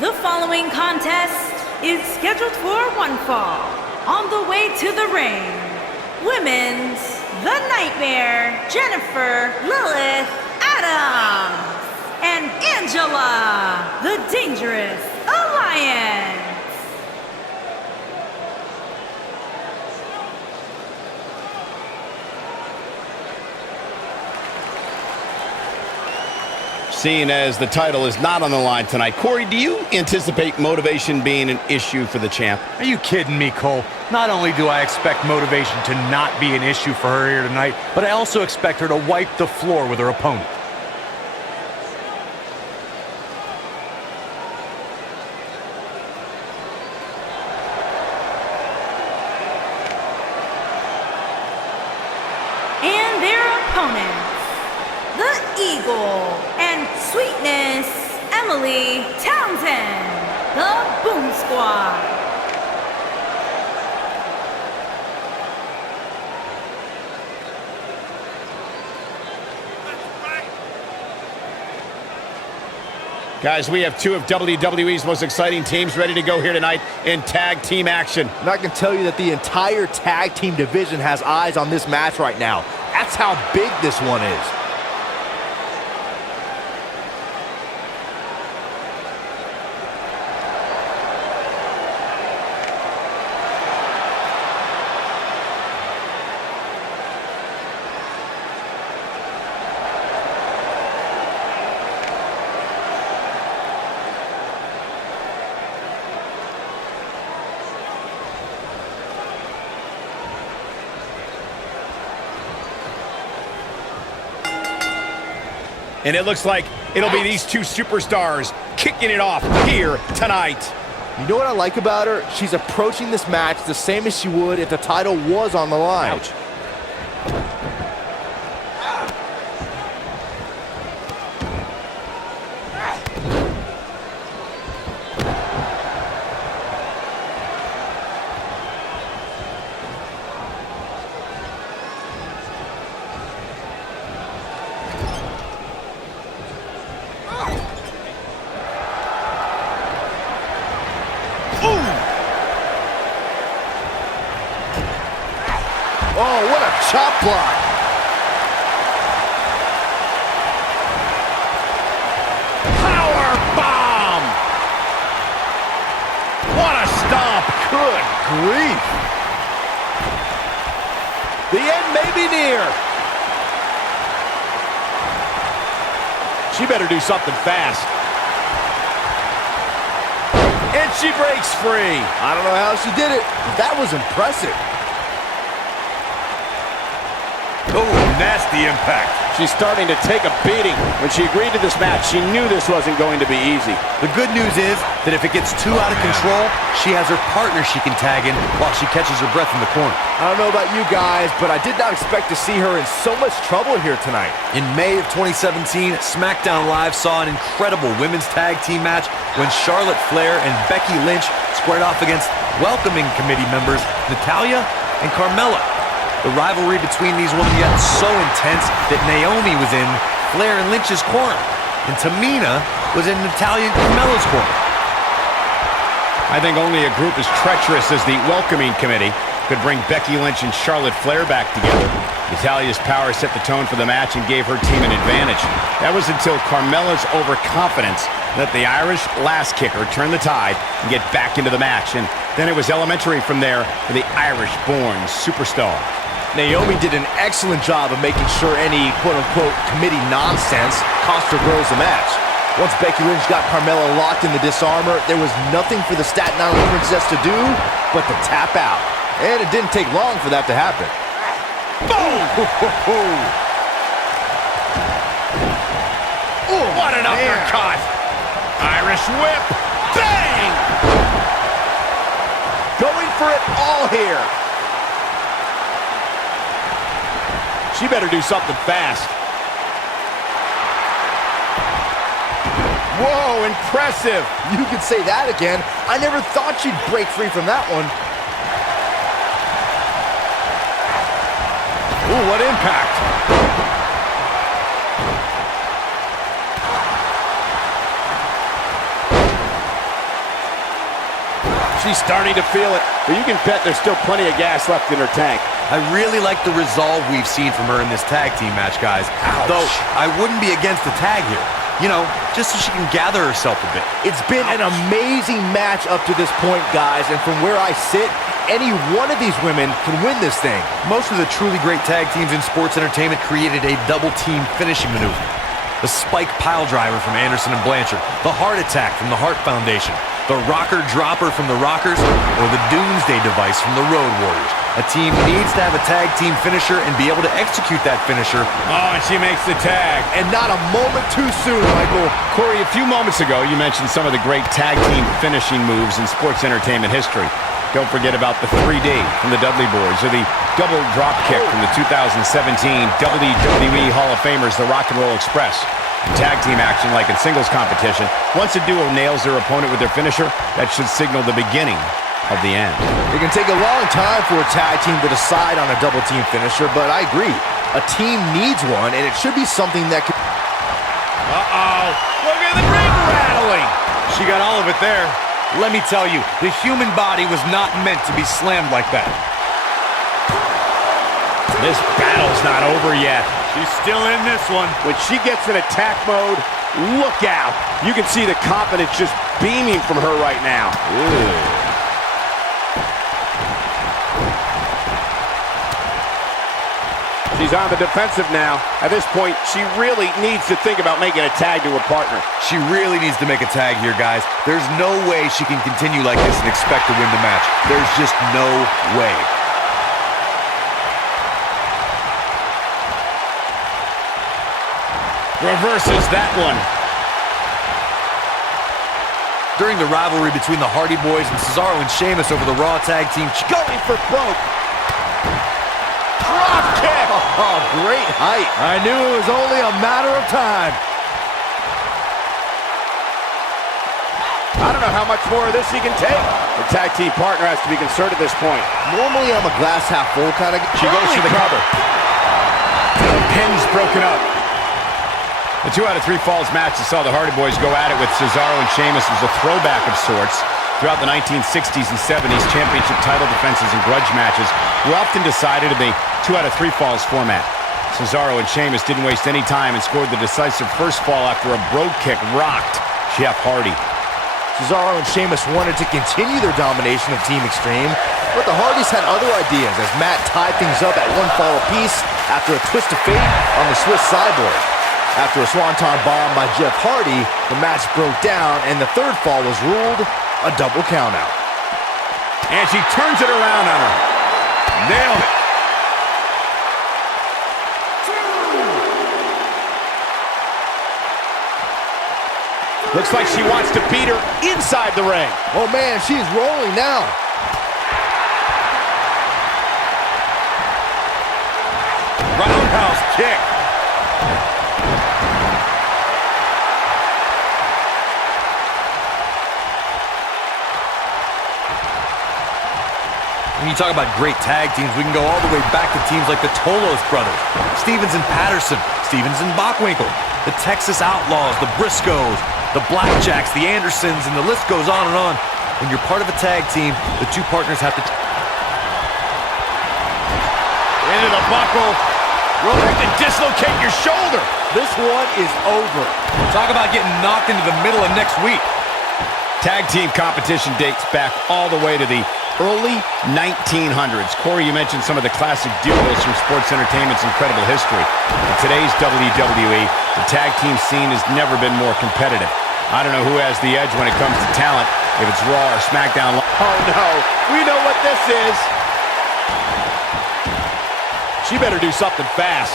The following contest is scheduled for one fall. On the way to the ring, Women's The Nightmare, Jennifer Lilith Adams, and Angela, the Dangerous Alliance. Seeing as the title is not on the line tonight, Corey, do you anticipate motivation being an issue for the champ? Are you kidding me, Cole? Not only do I expect motivation to not be an issue for her here tonight, but I also expect her to wipe the floor with her opponent. And their opponents, the Eagle and Sweetness Emily Townsend, the Boom Squad. Guys, we have two of WWE's most exciting teams ready to go here tonight in tag team action. And I can tell you that the entire tag team division has eyes on this match right now. That's how big this one is. And it looks like it'll be these two superstars kicking it off here tonight. You know what I like about her? She's approaching this match the same as she would if the title was on the line. Ouch. Oh, what a chop block. Power bomb! What a stomp! Good grief. The end may be near. She better do something fast. And she breaks free. I don't know how she did it, but that was impressive. Oh, nasty impact. She's starting to take a beating. When she agreed to this match, she knew this wasn't going to be easy. The good news is that if it gets too out of control, she has her partner she can tag in while she catches her breath in the corner. I don't know about you guys, but I did not expect to see her in so much trouble here tonight. In May of 2017, SmackDown Live saw an incredible women's tag team match when Charlotte Flair and Becky Lynch squared off against welcoming committee members Natalya and Carmella. The rivalry between these women got so intense that Naomi was in Flair and Lynch's corner, and Tamina was in Natalya and Carmella's corner. I think only a group as treacherous as the welcoming committee could bring Becky Lynch and Charlotte Flair back together. Natalya's power set the tone for the match and gave her team an advantage. That was until Carmella's overconfidence let the Irish lass kicker turn the tide and get back into the match. And then it was elementary from there for the Irish-born superstar. Naomi did an excellent job of making sure any quote-unquote committee nonsense cost her girls the match. Once Becky Lynch got Carmella locked in the disarmor, there was nothing for the Staten Island Princess to do but to tap out. And it didn't take long for that to happen. Boom! Ooh, what an uppercut! Irish whip! Bang! Going for it all here. She better do something fast. Whoa, impressive. You could say that again. I never thought she'd break free from that one. Ooh, what impact. She's starting to feel it, but you can bet there's still plenty of gas left in her tank. I really like the resolve we've seen from her in this tag team match, guys. Though, I wouldn't be against the tag here. You know, just so she can gather herself a bit. It's been an amazing match up to this point, guys, and from where I sit, any one of these women can win this thing. Most of the truly great tag teams in sports entertainment created a double team finishing maneuver. The spike pile driver from Anderson and Blanchard, the heart attack from the Hart Foundation, the rocker dropper from the Rockers, or the Doomsday device from the Road Warriors. A team needs to have a tag team finisher and be able to execute that finisher. Oh, and she makes the tag. And not a moment too soon, Michael. Corey, a few moments ago, you mentioned some of the great tag team finishing moves in sports entertainment history. Don't forget about the 3D from the Dudley Boys or the double drop kick from the 2017 WWE Hall of Famers, the Rock and Roll Express. In tag team action, like in singles competition, once a duo nails their opponent with their finisher, that should signal the beginning of the end. It can take a long time for a tag team to decide on a double team finisher, but I agree. A team needs one, and it should be something that can... Uh-oh. Look at the ring rattling. She got all of it there. Let me tell you, the human body was not meant to be slammed like that. This battle's not over yet. She's still in this one. When she gets in attack mode, look out. You can see the confidence just beaming from her right now. She's on the defensive now. At this point, she really needs to think about making a tag to her partner. She really needs to make a tag here, guys. There's no way she can continue like this and expect to win the match. There's just no way. Reverses that one. During the rivalry between the Hardy Boys and Cesaro and Sheamus over the Raw Tag Team, Going for broke. Drop kick. Oh, great height. I knew it was only a matter of time. I don't know how much more of this he can take. The tag team partner has to be concerned at this point. Normally, I'm a glass half full kind of... She goes for the cover. The pin's broken up. The 2 out of 3 falls match that saw the Hardy Boys go at it with Cesaro and Sheamus was a throwback of sorts. Throughout the 1960s and 70s, championship title defenses and grudge matches were often decided in the 2 out of 3 falls format. Cesaro and Sheamus didn't waste any time and scored the decisive first fall after a brogue kick rocked Jeff Hardy. Cesaro and Sheamus wanted to continue their domination of Team Extreme, but the Hardys had other ideas as Matt tied things up at 1 fall apiece after a twist of fate on the Swiss Cyborg. After a swanton bomb by Jeff Hardy, the match broke down and the 3rd fall was ruled a double countout. And she turns it around on her. Nailed it. Looks like she wants to beat her inside the ring. Oh man, she's rolling now. roundhouse kick. When you talk about great tag teams, we can go all the way back to teams like the Tolos brothers, Stevens and Patterson, Stevens and Bockwinkel, the Texas Outlaws, the Briscoes, the Blackjacks, the Andersons, and the list goes on and on. When you're part of a tag team, the two partners have to... Into the buckle. Roll to dislocate your shoulder. This one is over. Talk about getting knocked into the middle of next week. Tag team competition dates back all the way to the early 1900s. Corey, you mentioned some of the classic duos from sports entertainment's incredible history. In today's WWE, the tag team scene has never been more competitive. I don't know who has the edge when it comes to talent, if it's Raw or SmackDown. Oh no, we know what this is. She better do something fast.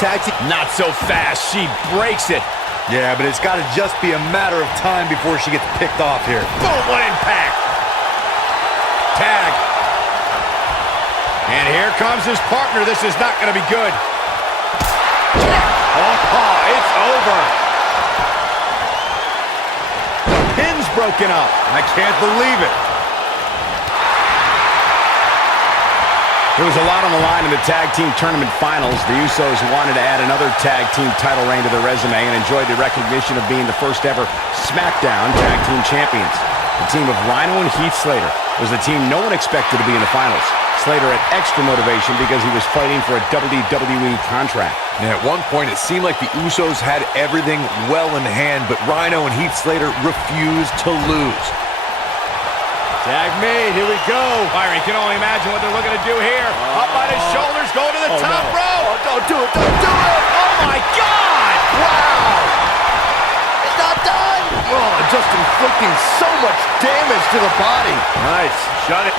Tag team, not so fast. She breaks it. Yeah, but it's got to just be a matter of time before she gets picked off here. Boom, what impact. Tag. And here comes his partner. This is not going to be good. Oh, it's over. The pin's broken up. I can't believe it. There was a lot on the line in the tag team tournament finals. The Usos wanted to add another tag team title reign to their resume and enjoyed the recognition of being the first ever SmackDown tag team champions. The team of Rhino and Heath Slater was the team no one expected to be in the finals. Slater had extra motivation because he was fighting for a WWE contract. And at one point, it seemed like the Usos had everything well in hand, but Rhino and Heath Slater refused to lose. Tag made, here we go. Byron, you can only imagine what they're looking to do here. Up on his shoulders, go to the top no. rope. Oh, don't do it, don't do it. Oh my God! Wow! It's not done! Oh, just inflicting so much damage to the body. Nice. Shut it.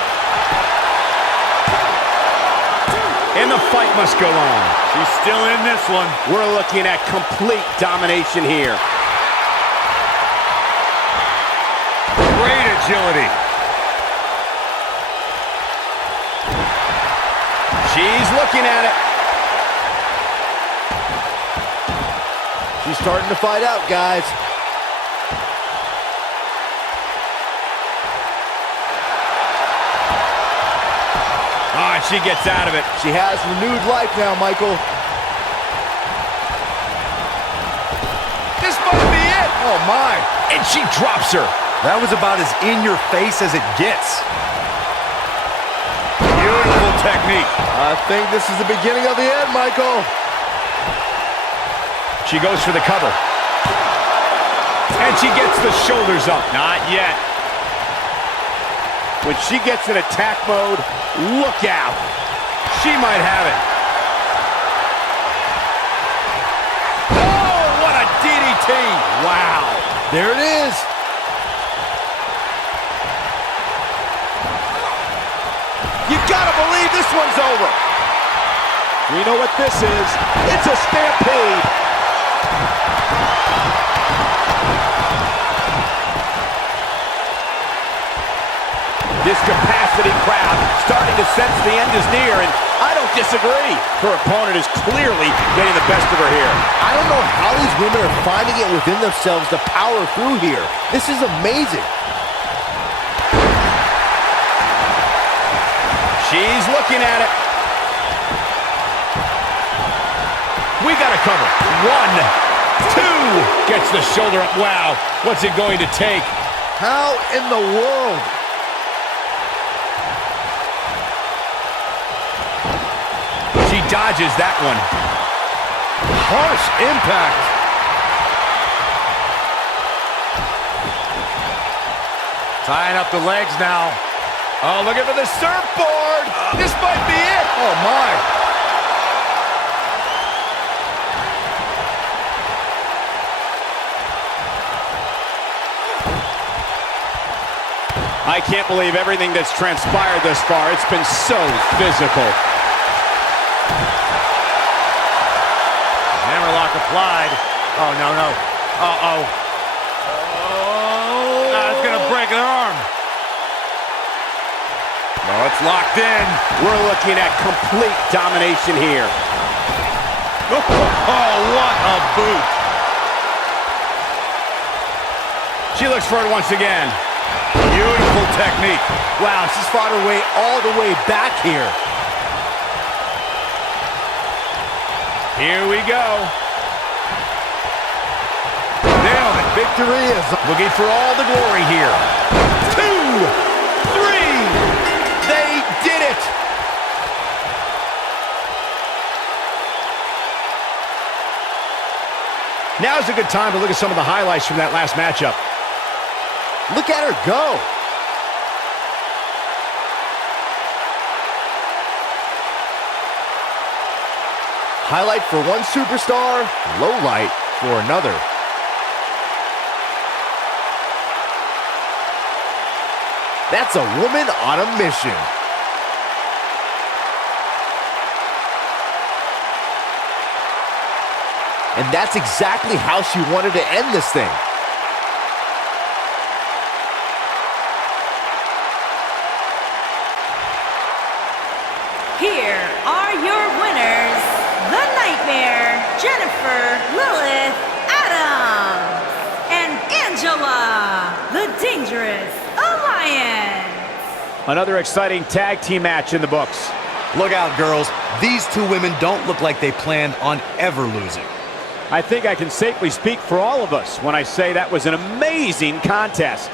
And the fight must go on. She's still in this one. We're looking at complete domination here. Great agility. She's looking at it. She's starting to fight out, guys. Ah, she gets out of it. She has renewed life now, Michael. This must be it. Oh, my. And she drops her. That was about as in your face as it gets. Beautiful technique. I think this is the beginning of the end, Michael. She goes for the cover. And she gets the shoulders up. Not yet. When she gets in attack mode, look out. She might have it. Oh, what a DDT. Wow. There it is. You gotta believe this one's over. We know what this is. It's a stampede. This capacity crowd starting to sense the end is near, and I don't disagree. Her opponent is clearly getting the best of her here. I don't know how these women are finding it within themselves to power through here. This is amazing. She's looking at it. We got to cover. 1, 2. Gets the shoulder up. Wow. What's it going to take? How in the world? She dodges that one. Harsh impact. Tying up the legs now. Oh, looking for the surfboard. This might be it. Oh, my. I can't believe everything that's transpired thus far. It's been so physical. Hammerlock applied. Oh, no, no. Uh-oh. Oh. That's going to break her arm. No, it's locked in. We're looking at complete domination here. Oh, what a boot. She looks for it once again. Beautiful technique. Wow, she's fought her way all the way back here. Here we go. Nailed it. Victory is... Looking for all the glory here. 2, 3. They did it. Now's a good time to look at some of the highlights from that last matchup. Look at her go. Highlight for one superstar, low light for another. That's a woman on a mission. And that's exactly how she wanted to end this thing. Here are your winners, The Nightmare, Jennifer, Lilith, Adams, and Angela, The Dangerous Alliance. Another exciting tag team match in the books. Look out, girls. These two women don't look like they planned on ever losing. I think I can safely speak for all of us when I say that was an amazing contest.